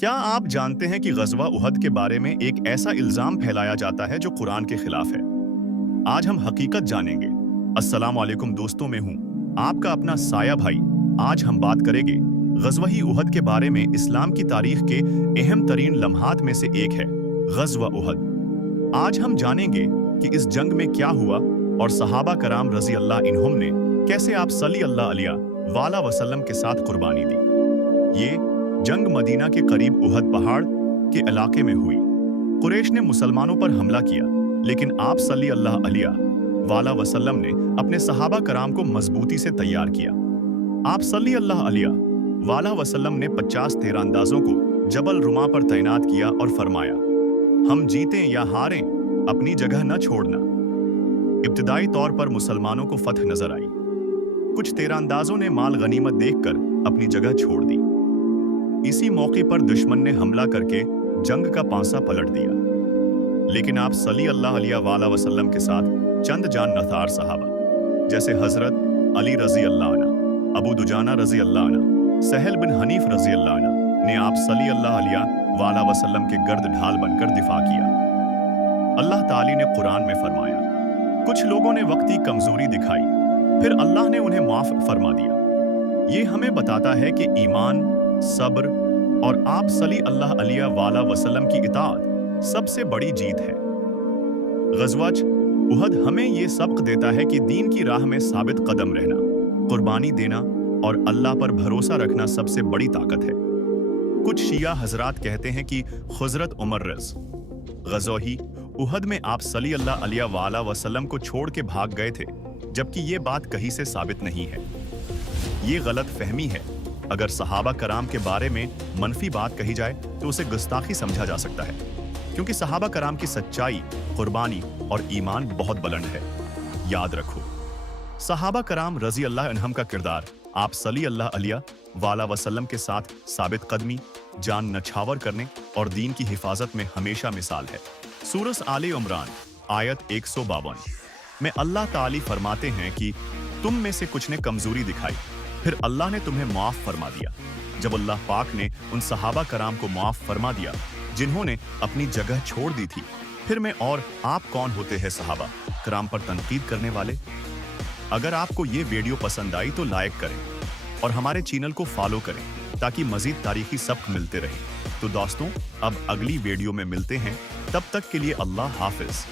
क्या आप जानते हैं कि ग़ज़वा उहद के बारे में एक ऐसा इल्ज़ाम फैलाया जाता है जो कुरान के खिलाफ है? आज हम हकीकत जानेंगे। अस्सलामु अलैकुम दोस्तों, मैं हूँ आपका अपना साया भाई। आज हम बात करेंगे ग़ज़वा उहद के बारे में। इस्लाम की तारीख के अहम तरीन लम्हात में से एक है ग़ज़वा उहद। आज हम जानेंगे कि इस जंग में क्या हुआ और सहाबा कराम रज़ी अल्लाह इन्हुम ने कैसे आप सल्लल्लाहु अलैहि वसल्लम के साथ कुर्बानी दी। ये जंग मदीना के करीब उहद पहाड़ के इलाके में हुई। कुरैश ने मुसलमानों पर हमला किया, लेकिन आप सल्लल्लाहु अलैहि वसल्लम ने अपने सहाबा कराम को मजबूती से तैयार किया। आप सल्लल्लाहु अलैहि वसल्लम ने 50 तीरंदाजों को जबल रुमा पर तैनात किया और फरमाया, हम जीतें या हारें, अपनी जगह न छोड़ना। इब्तिदाई तौर पर मुसलमानों को फतह नजर आई। कुछ तीरंदाजों ने माल गनीमत देखकर अपनी जगह छोड़ दी। इसी मौके पर दुश्मन ने हमला करके जंग का पांसा पलट दिया, लेकिन आप सल्लल्लाहु अलैहि वसल्लम के साथ चंद जान नथार सहाबा जैसे हजरत अली रजी अल्लाह अन्हु, अबू दुजाना रजी अल्लाह अन्हु, सहल बिन हनीफ रजी अल्लाह अन्हु ने आप सल्लल्लाहु अलैहि वसल्लम के गर्द ढाल बनकर दिफा किया। अल्लाह ताली ने कुरान में फरमाया, कुछ लोगों ने वक्ती कमजोरी दिखाई, फिर अल्लाह ने उन्हें माफ फरमा दिया। ये हमें बताता है कि ईमान, सब्र और आप सल्लल्लाहु अलैहि वसल्लम की इताअत सबसे बड़ी जीत है। ग़ज़वा उहद हमें ये सबक देता है कि दीन की राह में साबित कदम रहना, कुर्बानी देना और अल्लाह पर भरोसा रखना सबसे बड़ी ताकत है। कुछ शिया हजरात कहते हैं कि हुज़रत उमर रज़ ग़ज़वा उहद में आप सल्लल्लाहु अलैहि वसल्लम को छोड़ के भाग गए थे, जबकि ये बात कहीं से साबित नहीं है। ये गलत फहमी है। अगर सहाबा कराम के बारे में मनफी बात कही जाए तो उसे गुस्ताखी समझा जा सकता है, क्योंकि सहाबा कराम की सच्चाई, कुर्बानी और ईमान बहुत बुलंद है। याद रखो, सहाबा कराम रजी अल्लाह अन्हुम का किरदार आप सल्लल्लाहु अलैहि वसल्लम के साथ साबित कदमी, जान नछावर करने और दीन की हिफाजत में हमेशा मिसाल है। सूरह आले इमरान आयत 152 में अल्लाह ताली फरमाते हैं कि तुम में से कुछ ने कमजोरी दिखाई, फिर अल्लाह ने तुम्हें माफ फरमा दिया। जब अल्लाह पाक ने उन सहाबा कराम को माफ फरमा दिया जिन्होंने अपनी जगह छोड़ दी थी, फिर मैं और आप कौन होते हैं सहाबा कराम पर तनकीद करने वाले। अगर आपको ये वीडियो पसंद आई तो लाइक करें और हमारे चैनल को फॉलो करें ताकि मजीद तारीखी सबक मिलते रहे। तो दोस्तों, अब अगली वीडियो में मिलते हैं, तब तक के लिए अल्लाह हाफिज।